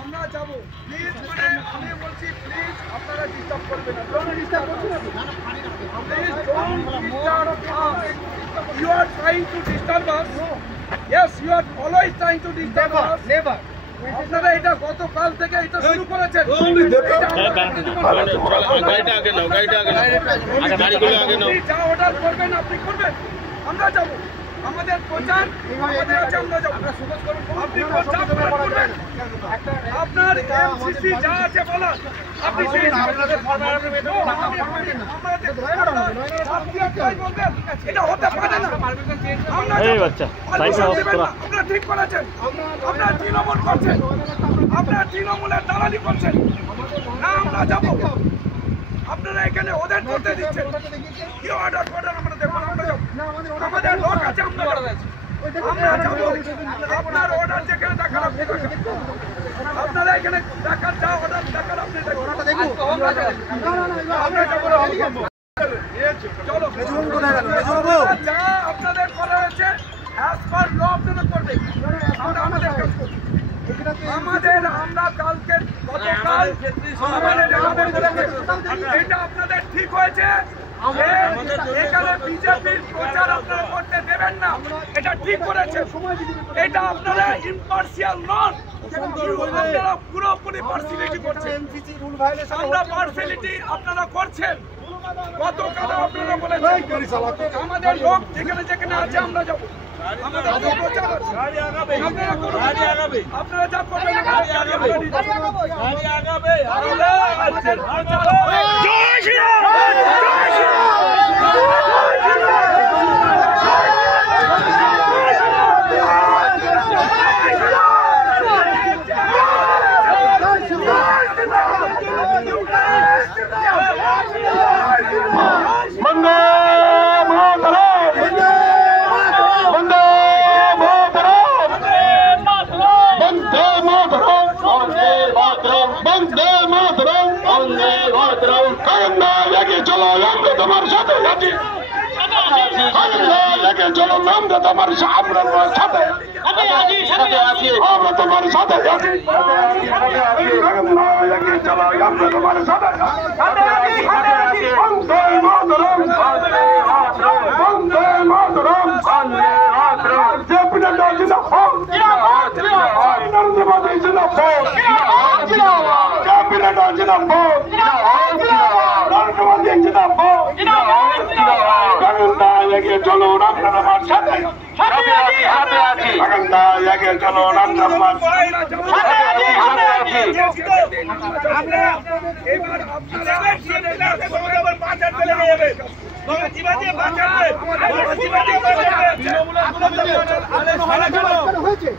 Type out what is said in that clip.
আমরা যাবো প্লিজ, মানে আমি বলছি প্লিজ আপনারা ডিস্টার্ব করবেন না। You are trying to disturb us. Yes, you are always trying to disturb us. Never. আপনারা এটা গতকাল থেকে এটা শুরু করেছেন। গাড়িটা আগে নাও, গাড়িগুলো আগে নাও। যা অর্ডার করবেন আপনি করবেন, আমরা যাবো। আমাদের প্রচার আমাদের আছে, আমরা যাবো। আপনি প্রচার করবেন, আপনার এমসিসি যা আছে বলার আপনি সেই আপনাদের ফরমালিটি মেনে এটা হতে পারে না। আপনারা ঠিক করেছেন, আপনারা তৃণমূল করছেন, আপনারা তৃণমূলের দালালি করছেন না। আমরা যাবো, আপনারা এখানে ওদের করতে দিচ্ছেন। কি অর্ডার করেন আমরা দেখুন, আমরা যাবো। আমাদের লোক আছে, আমরা যাবো। আপনার অর্ডার যেখানে দেখার আপনি দেখেন, আপনারা এখানে দেখার যা অর্ডার দেখার আপনি দেখুন। আমরা যাবো, চলো যা আপনাদের করা হয়েছে অ্যাজ পার ল আপনারা করবেন। আমরা আমাদের কাজ করব। আমরা কালকে গতকাল এটা আপনাদের ঠিক হয়েছে। এখানে বিজেপির প্রচার আপনারা করতে দেবেন না, এটা ঠিক করেছে। এটা আপনারা ইম্পার্সিয়াল নন, আপনারা পুরোপুরি পার্সিয়ালিটি করছেন। আমরা পার্সিয়ালিটি আপনারা করছেন। গতকাল আপনারা বলেছেন আমাদের লোক যেখানে যেখানে আছে আমরা যাবো। আপনারা যা করবেন চলো নামটা তোমার আমরা সাথে আমরা তোমার সাথে আছি। চলো আমরা তোমার সাথে বন্দে মাতরম, বন্দে মাতরম। Deputy Jinnah, Narendra Modi Jinnah, Cabinet Jinnah, Narendra Modi Jinnah, Aganda yake cholo Narendra Modi সাথে আছি, Aganda yake cholo Narendra Modi সাথে আছি। আমরা এবার আপনারা সমাজের বাজার চলে যাবে, জীবাতে বাজার আমাদের জীবাতে বাজার হয়েছে।